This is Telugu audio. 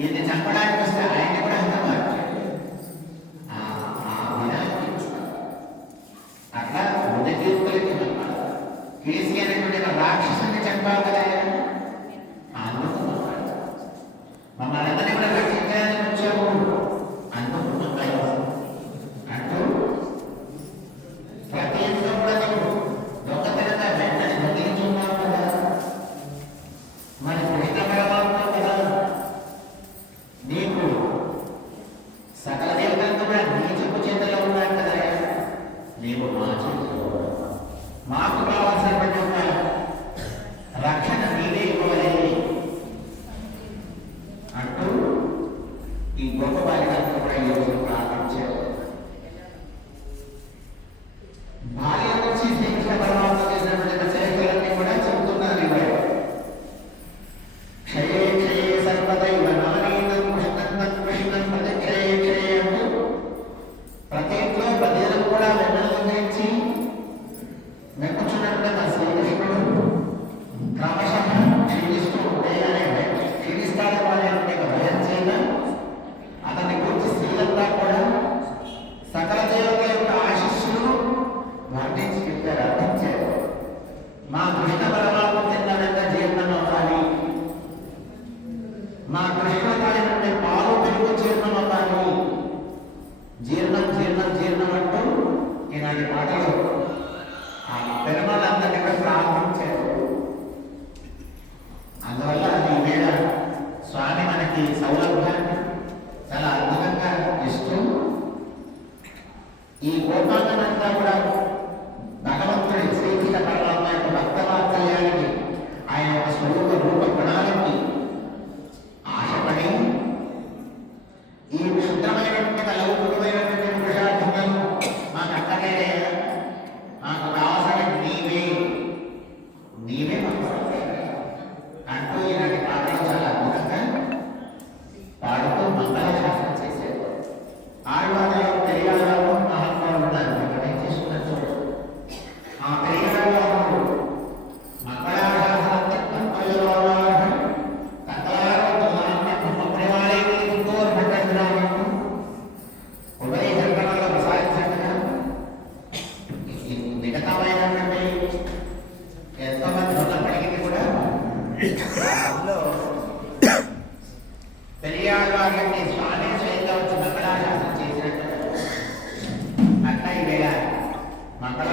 ఈయన్ని చంపడానికి వస్తే ఆయన కూడా హతమార్చాడు. అట్లా మొదటి యువకులకి కేసీ అనేటువంటి రాక్షసుని చంపాలి కదా అందుకు మమ్మల్ని అందరినీ కూడా రక్షించడానికి వచ్చాము అందుకు అంటూ ప్రతి ఇంట్లో కూడా దొంగతనంగా వెంటనే దొంగిలించున్నావు కదా మరి కృష్ణ పరమాత్మ కదా నీకు సకల దేవతలతో కూడా నీ చెప్పు చేతిలో ఉన్నాడు కదా నీవు మా చేతిలో మాకు కావాల్సినటువంటి ఒక రక్షణ నీవే ఇవ్వలే అంటూ ఈ గొప్ప బాలికలతో కూడా ఈరోజు ప్రార్థించారు. భార్య నుంచి శ్రీకృష్ణ పరమాత్మ చేసినటువంటి చరిత్రలన్నీ కూడా చెబుతున్నారు. ఇవాళ క్షయే క్షయే సర్వదైవ నారీనం కృష్ణం కృష్ణం ప్రతి క్షయే క్షయే అంటూ ప్రతి ఇంట్లో ప్రజలకు కూడా వెన్నెల గురించి మెచ్చుకున్నటువంటి మన శ్రీకృష్ణుడు క్రమశః క్షీణిస్తూ ఉంటే అనే క్షీణిస్తాడు అనేటువంటి భయం చేత అతన్ని గురించి స్త్రీలంతా కూడా సకల దేవతల యొక్క ఆశీస్సులు వర్ణించి చెప్పారు, అర్థించారు. మా కృష్ణ పరమాత్మ తిన్నాడంటే జీర్ణం అవ్వాలి, మా కృష్ణ తాగినంటే పాలు పెరుగు జీర్ణం అవ్వాలి, జీర్ణం జీర్ణం జీర్ణం అంటూ ఈనాటి మాటలు ఆ పెరుమాళ్ళందరినీ కూడా ప్రార్థించారు. అందువల్ల ఈ వేళ స్వామి మనకి సౌలభ్యాన్ని చాలా అద్భుతంగా ఇస్తూ ఈ గోపాలనంతా కూడా భగవంతుడి శ్రీకృష్ణ పరమాత్మ యొక్క భక్తవాత్సల్యానికి ఆయన యొక్క స్వరూప రూప గుణాలకి ఆశపడి ఈ క్షుద్రమైనటువంటి లౌకికమైనటువంటి పురుషార్థములను మాకు అక్కడే మాకు కావాల్సిన నీవే నీవే మాకు అంటూ ఇలాంటి పాటలు చాలా అద్భుతంగా పాడుతూ మంగళశాసనం చేశారు. ఆడవాళ్ళలో పెరియాలలో మహాత్మాలు ఉన్నారు, ఇక్కడ ఏం చేసుకున్నారు చూడండి. ఆ పెరియాలలో మంగళశాసనం పెరియాడు వారికి స్వామి స్వయంగా వచ్చి మంగళాశాసనం చేసినట్టు అట్లా ఇవేళ మంగళ